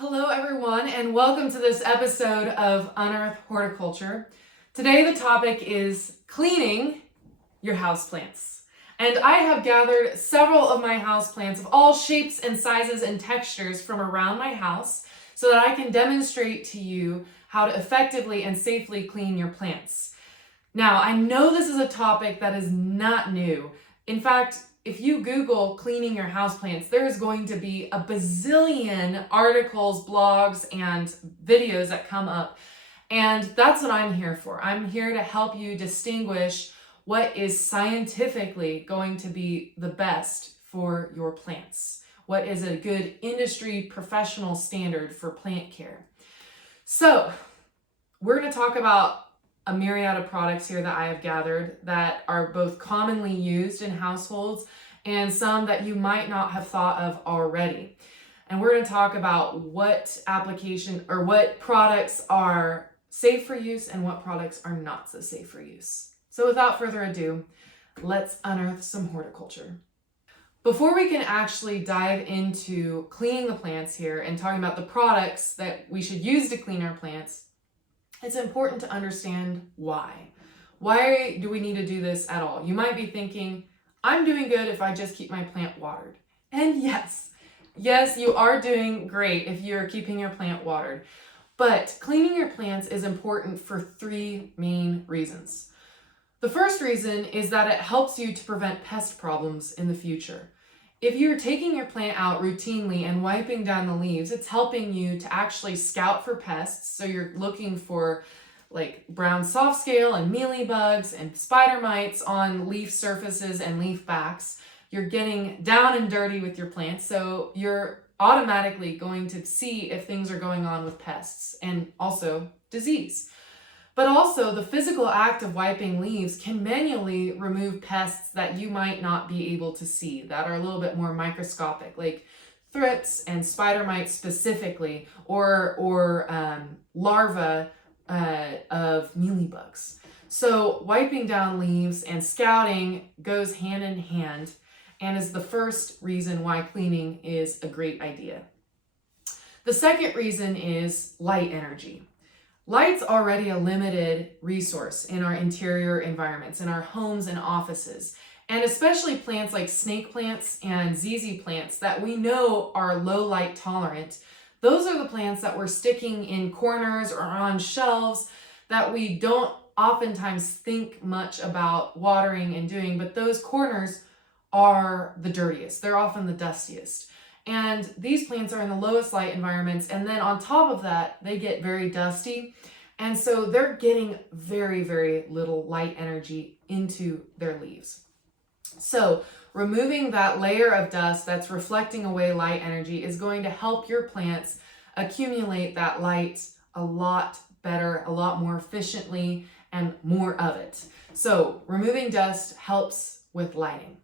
Hello everyone and welcome to this episode of Unearth Horticulture. Today the topic is cleaning your houseplants. And I have gathered several of my houseplants of all shapes and sizes and textures from around my house so that I can demonstrate to you how to effectively and safely clean your plants. Now, I know this is a topic that is not new. In fact, if you Google cleaning your houseplants, there is going to be a bazillion articles, blogs, and videos that come up. And that's what I'm here for. I'm here to help you distinguish what is scientifically going to be the best for your plants. What is a good industry professional standard for plant care. So we're going to talk about a myriad of products here that I have gathered that are both commonly used in households and some that you might not have thought of already. And we're going to talk about what application or what products are safe for use and what products are not so safe for use. So without further ado, let's unearth some horticulture. Before we can actually dive into cleaning the plants here and talking about the products that we should use to clean our plants, it's important to understand why. Why do we need to do this at all? You might be thinking, I'm doing good if I just keep my plant watered. And yes, you are doing great if you're keeping your plant watered. But cleaning your plants is important for three main reasons. The first reason is that it helps you to prevent pest problems in the future. If you're taking your plant out routinely and wiping down the leaves, it's helping you to actually scout for pests. So you're looking for like brown soft scale and mealybugs and spider mites on leaf surfaces and leaf backs. You're getting down and dirty with your plants. So you're automatically going to see if things are going on with pests and also disease. But also the physical act of wiping leaves can manually remove pests that you might not be able to see that are a little bit more microscopic, like thrips and spider mites specifically, or larvae of mealybugs. So wiping down leaves and scouting goes hand in hand and is the first reason why cleaning is a great idea. The second reason is light energy. Light's already a limited resource in our interior environments, in our homes and offices, and especially plants like snake plants and ZZ plants that we know are low light tolerant. Those are the plants that we're sticking in corners or on shelves that we don't oftentimes think much about watering and doing, but those corners are the dirtiest. They're often the dustiest. And these plants are in the lowest light environments. And then on top of that, they get very dusty. And so they're getting very, very little light energy into their leaves. So removing that layer of dust that's reflecting away light energy is going to help your plants accumulate that light a lot better, a lot more efficiently, and more of it. So removing dust helps with lighting.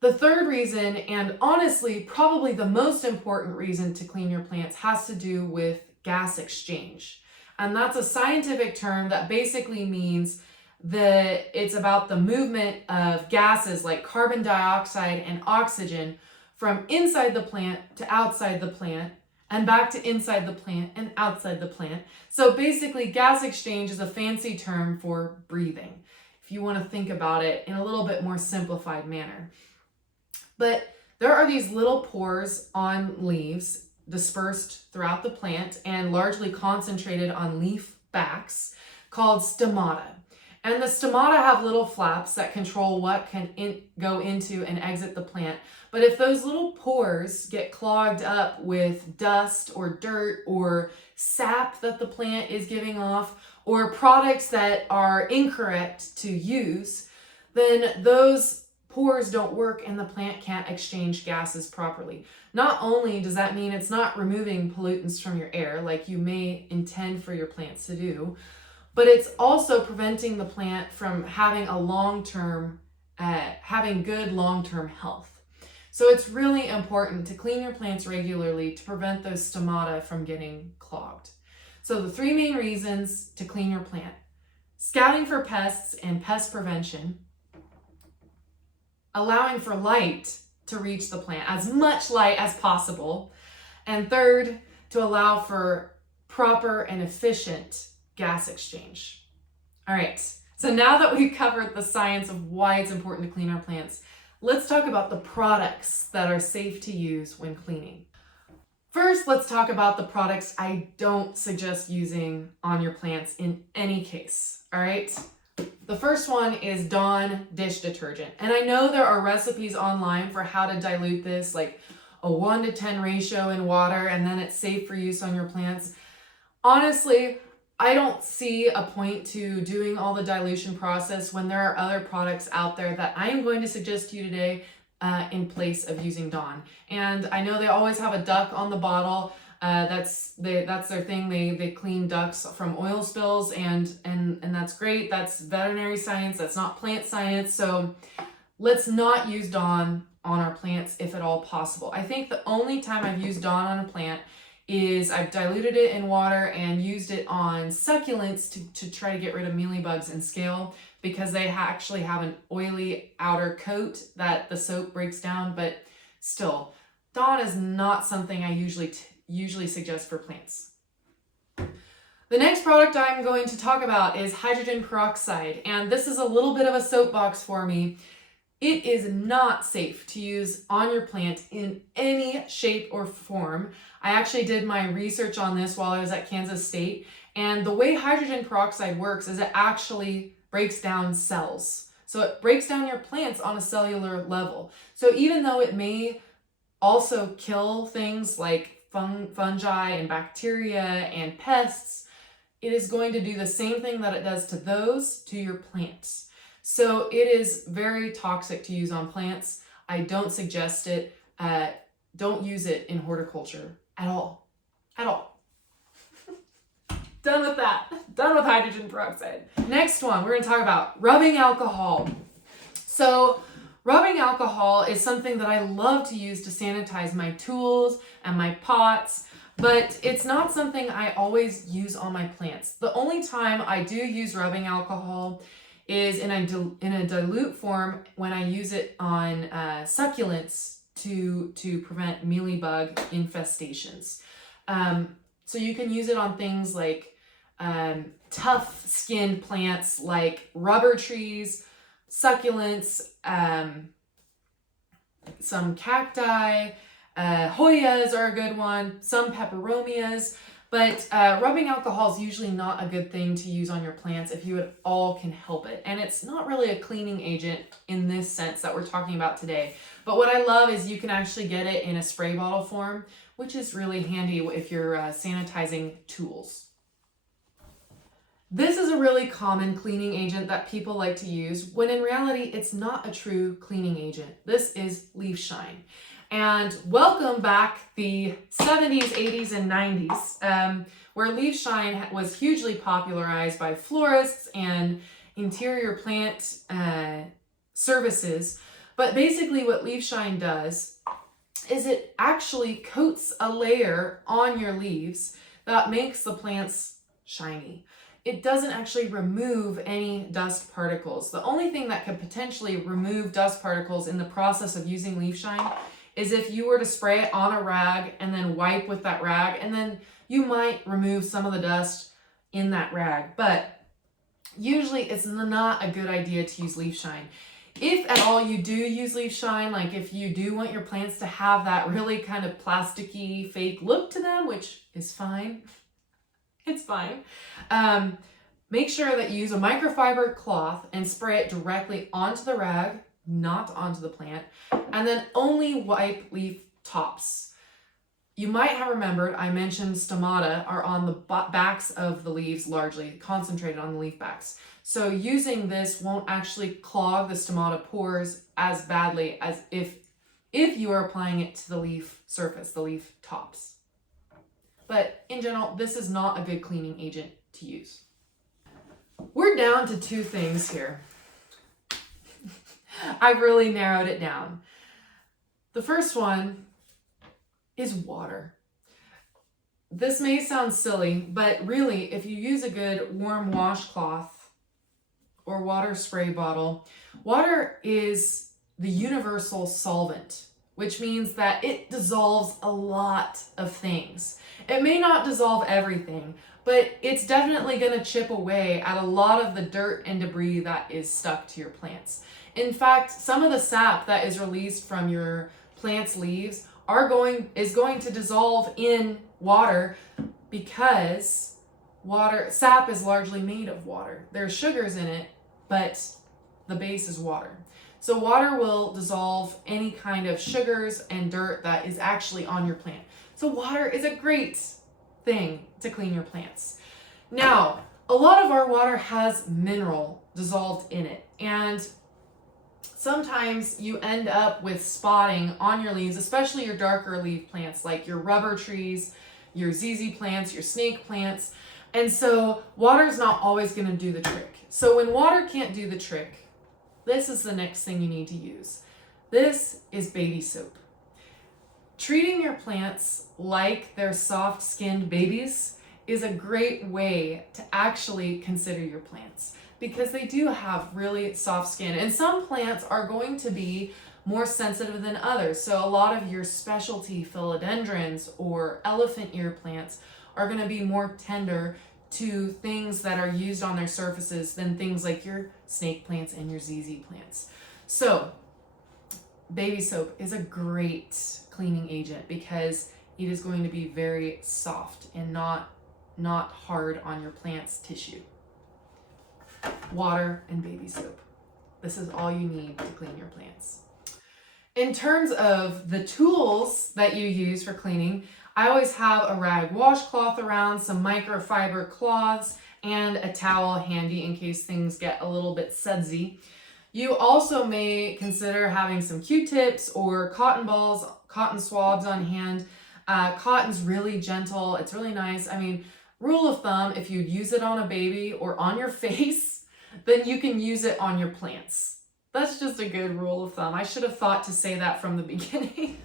The third reason, and honestly, probably the most important reason to clean your plants, has to do with gas exchange. And that's a scientific term that basically means that it's about the movement of gases like carbon dioxide and oxygen from inside the plant to outside the plant and back to inside the plant and outside the plant. So basically, gas exchange is a fancy term for breathing, if you want to think about it in a little bit more simplified manner. But there are these little pores on leaves dispersed throughout the plant and largely concentrated on leaf backs called stomata. And the stomata have little flaps that control what can go into and exit the plant. But if those little pores get clogged up with dust or dirt or sap that the plant is giving off or products that are incorrect to use, then those pores don't work and the plant can't exchange gases properly. Not only does that mean it's not removing pollutants from your air like you may intend for your plants to do, but it's also preventing the plant from having having good long-term health. So it's really important to clean your plants regularly to prevent those stomata from getting clogged. So the three main reasons to clean your plant: scouting for pests and pest prevention, allowing for light to reach the plant, as much light as possible, And third, to allow for proper and efficient gas exchange. All right, so now that we've covered the science of why it's important to clean our plants, let's talk about the products that are safe to use when cleaning. First, let's talk about the products I don't suggest using on your plants in any case, all right? The first one is Dawn dish detergent. And I know there are recipes online for how to dilute this, like a 1-to-10 ratio in water, and then it's safe for use on your plants. Honestly, I don't see a point to doing all the dilution process when there are other products out there that I am going to suggest to you today in place of using Dawn. And I know they always have a duck on the bottle. That's their thing. They clean ducks from oil spills, and that's great. That's veterinary science. That's not plant science. So let's not use Dawn on our plants if at all possible. I think the only time I've used Dawn on a plant is I've diluted it in water and used it on succulents to try to get rid of mealybugs and scale, because they actually have an oily outer coat that the soap breaks down. But still, Dawn is not something I usually suggest for plants. The next product I'm going to talk about is hydrogen peroxide, and this is a little bit of a soapbox for me. It is not safe to use on your plant in any shape or form. I actually did my research on this while I was at Kansas State, and the way hydrogen peroxide works is it actually breaks down cells. So it breaks down your plants on a cellular level. So even though it may also kill things like fungi and bacteria and pests, it is going to do the same thing that it does to those to your plants. So it is very toxic to use on plants. I don't suggest it. Don't use it in horticulture at all. At all. Done with that. Done with hydrogen peroxide. Next one, we're going to talk about rubbing alcohol. So rubbing alcohol is something that I love to use to sanitize my tools and my pots, but it's not something I always use on my plants. The only time I do use rubbing alcohol is in a dilute form when I use it on succulents to prevent mealybug infestations. So you can use it on things like tough skinned plants like rubber trees, succulents, some cacti, Hoyas are a good one, some peperomias, but rubbing alcohol is usually not a good thing to use on your plants if you at all can help it. And it's not really a cleaning agent in this sense that we're talking about today. But what I love is you can actually get it in a spray bottle form, which is really handy if you're sanitizing tools. This is a really common cleaning agent that people like to use, when in reality, it's not a true cleaning agent. This is leaf shine. And welcome back the 70s, 80s, and 90s, where leaf shine was hugely popularized by florists and interior plant services. But basically what leaf shine does is it actually coats a layer on your leaves that makes the plants shiny. It doesn't actually remove any dust particles. The only thing that could potentially remove dust particles in the process of using leaf shine is if you were to spray it on a rag and then wipe with that rag, and then you might remove some of the dust in that rag. But usually it's not a good idea to use leaf shine. If at all you do use leaf shine, like if you do want your plants to have that really kind of plasticky fake look to them, which is fine, it's fine. Make sure that you use a microfiber cloth and spray it directly onto the rag, not onto the plant, and then only wipe leaf tops. You might have remembered I mentioned stomata are on the backs of the leaves, largely concentrated on the leaf backs. So using this won't actually clog the stomata pores as badly as if you are applying it to the leaf surface, the leaf tops. But in general, this is not a good cleaning agent to use. We're down to 2 things here. I've really narrowed it down. The first one is water. This may sound silly, but really, if you use a good warm washcloth or water spray bottle, water is the universal solvent which means that it dissolves a lot of things. It may not dissolve everything, but it's definitely going to chip away at a lot of the dirt and debris that is stuck to your plants. In fact, some of the sap that is released from your plant's leaves is going to dissolve in water, because sap is largely made of water. There's sugars in it, but the base is water. So water will dissolve any kind of sugars and dirt that is actually on your plant. So water is a great thing to clean your plants. Now, a lot of our water has mineral dissolved in it, and sometimes you end up with spotting on your leaves, especially your darker leaf plants like your rubber trees, your ZZ plants, your snake plants. And so water is not always going to do the trick. So when water can't do the trick, this is the next thing you need to use. This is baby soap. Treating your plants like they're soft-skinned babies is a great way to actually consider your plants, because they do have really soft skin, and some plants are going to be more sensitive than others. So a lot of your specialty philodendrons or elephant ear plants are going to be more tender to things that are used on their surfaces than things like your snake plants and your ZZ plants. So baby soap is a great cleaning agent because it is going to be very soft and not hard on your plant's tissue. Water and baby soap. This is all you need to clean your plants. In terms of the tools that you use for cleaning, I always have a rag washcloth around, some microfiber cloths, and a towel handy in case things get a little bit sudsy. You also may consider having some Q-tips or cotton balls, cotton swabs on hand. Cotton's really gentle. It's really nice. I mean, rule of thumb, if you'd use it on a baby or on your face, then you can use it on your plants. That's just a good rule of thumb. I should have thought to say that from the beginning.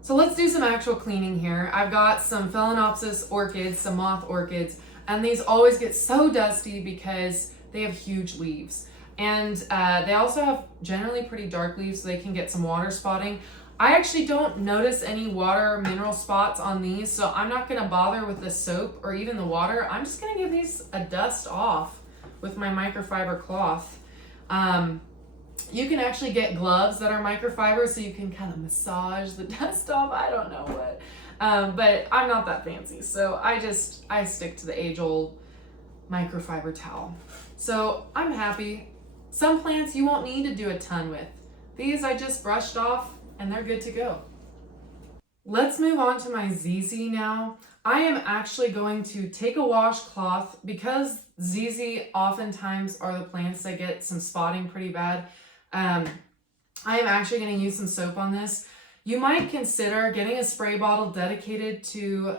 So let's do some actual cleaning here. I've got some Phalaenopsis orchids, some moth orchids, and these always get so dusty because they have huge leaves. And they also have generally pretty dark leaves, so they can get some water spotting. I actually don't notice any water or mineral spots on these, so I'm not gonna bother with the soap or even the water. I'm just gonna give these a dust off with my microfiber cloth. You can actually get gloves that are microfiber so you can kind of massage the dust off. I don't know what, but I'm not that fancy. So I stick to the age-old microfiber towel. So I'm happy. Some plants you won't need to do a ton with. These I just brushed off and they're good to go. Let's move on to my ZZ now. I am actually going to take a washcloth because ZZ oftentimes are the plants that get some spotting pretty bad. I am actually going to use some soap on this. You might consider getting a spray bottle dedicated to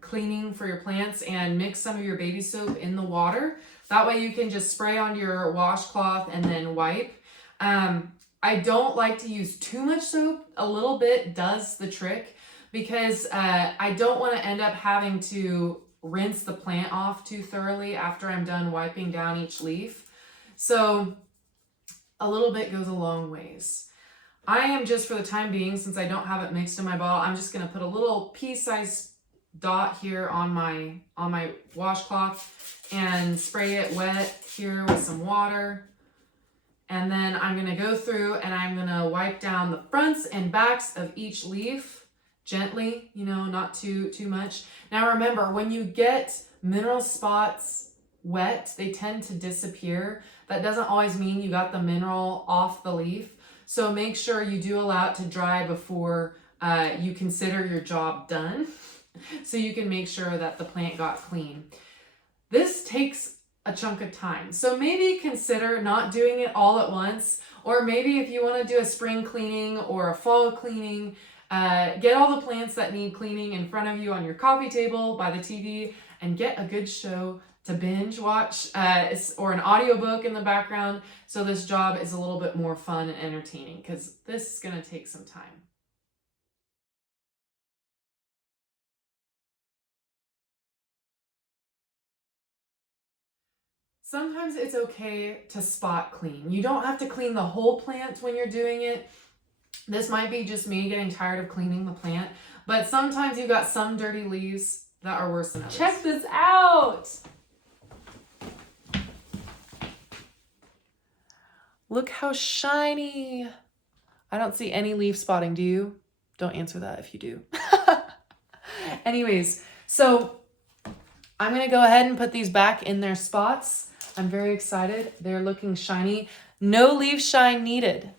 cleaning for your plants and mix some of your baby soap in the water. That way you can just spray onto your washcloth and then wipe. I don't like to use too much soap. A little bit does the trick because I don't want to end up having to rinse the plant off too thoroughly after I'm done wiping down each leaf. So a little bit goes a long ways. I am just, for the time being, since I don't have it mixed in my bottle, I'm just going to put a little pea-sized dot here on my washcloth and spray it wet here with some water. And then I'm going to go through and I'm going to wipe down the fronts and backs of each leaf gently, not too much. Now remember, when you get mineral spots wet, they tend to disappear. That doesn't always mean you got the mineral off the leaf. So make sure you do allow it to dry before you consider your job done, so you can make sure that the plant got clean. This takes a chunk of time. So maybe consider not doing it all at once, or maybe if you want to do a spring cleaning or a fall cleaning, get all the plants that need cleaning in front of you on your coffee table, by the TV, and get a good show to binge watch or an audiobook in the background, so this job is a little bit more fun and entertaining, because this is going to take some time. Sometimes it's okay to spot clean. You don't have to clean the whole plant when you're doing it. This might be just me getting tired of cleaning the plant, but sometimes you've got some dirty leaves that are worse than others. Check this out! Look how shiny! I don't see any leaf spotting, do you? Don't answer that if you do. Anyways, so I'm gonna go ahead and put these back in their spots. I'm very excited. They're looking shiny. No leaf shine needed.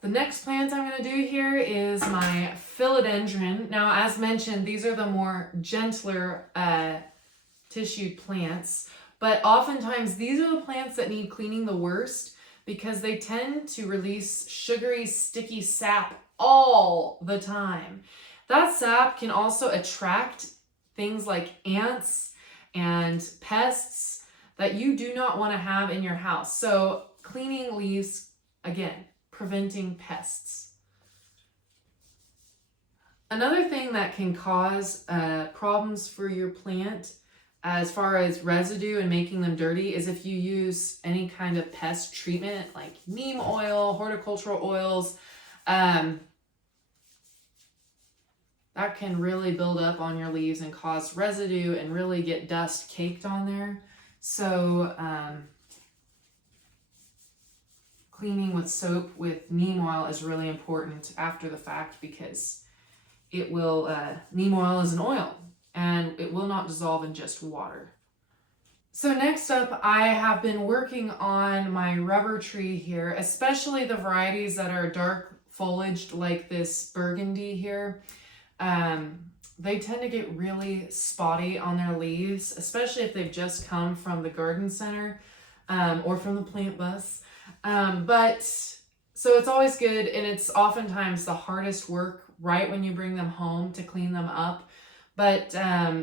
The next plant I'm going to do here is my philodendron. Now, as mentioned, these are the more gentler tissued plants, but oftentimes these are the plants that need cleaning the worst because they tend to release sugary, sticky sap all the time. That sap can also attract things like ants and pests that you do not want to have in your house. So cleaning leaves, again, preventing pests. Another thing that can cause problems for your plant as far as residue and making them dirty is if you use any kind of pest treatment like neem oil, horticultural oils. That can really build up on your leaves and cause residue and really get dust caked on there. So cleaning with soap with neem oil is really important after the fact because it will, neem oil is an oil and it will not dissolve in just water. So next up, I have been working on my rubber tree here, especially the varieties that are dark foliaged like this burgundy here. They tend to get really spotty on their leaves, especially if they've just come from the garden center or from the plant bus. So it's always good, and it's oftentimes the hardest work right when you bring them home to clean them up. But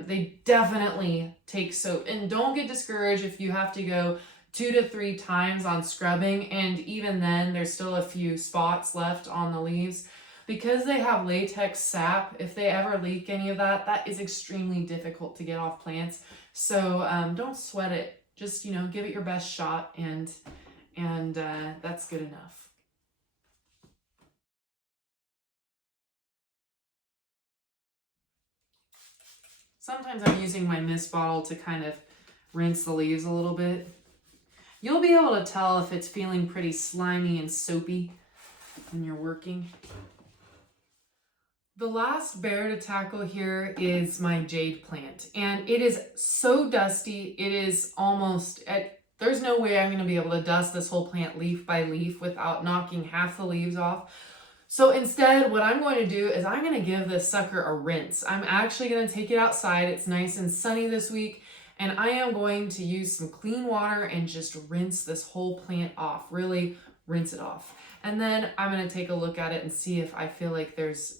they definitely take soap. And don't get discouraged if you have to go 2 to 3 times on scrubbing, and even then there's still a few spots left on the leaves. Because they have latex sap, if they ever leak any of that, that is extremely difficult to get off plants. So don't sweat it. Just, give it your best shot, and that's good enough. Sometimes I'm using my mist bottle to kind of rinse the leaves a little bit. You'll be able to tell if it's feeling pretty slimy and soapy when you're working. The last bear to tackle here is my jade plant, and it is so dusty. It is almost there's no way I'm going to be able to dust this whole plant leaf by leaf without knocking half the leaves off. So instead, what I'm going to do is I'm going to give this sucker a rinse. I'm actually going to take it outside. It's nice and sunny this week, and I am going to use some clean water and just rinse this whole plant off. Really rinse it off. And then I'm going to take a look at it and see if I feel like there's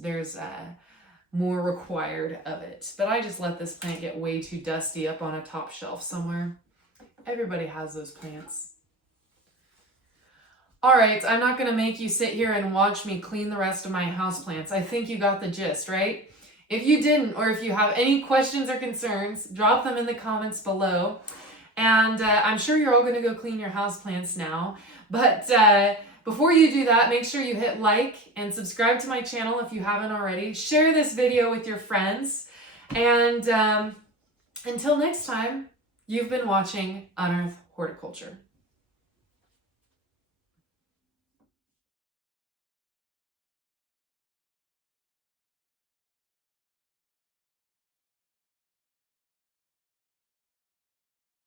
more required of it. But I just let this plant get way too dusty up on a top shelf somewhere. Everybody has those plants. All right, I'm not going to make you sit here and watch me clean the rest of my houseplants. I think you got the gist, right? If you didn't, or if you have any questions or concerns, drop them in the comments below. And I'm sure you're all going to go clean your houseplants now. But before you do that, make sure you hit like and subscribe to my channel if you haven't already. Share this video with your friends. And until next time, you've been watching Unearth Horticulture.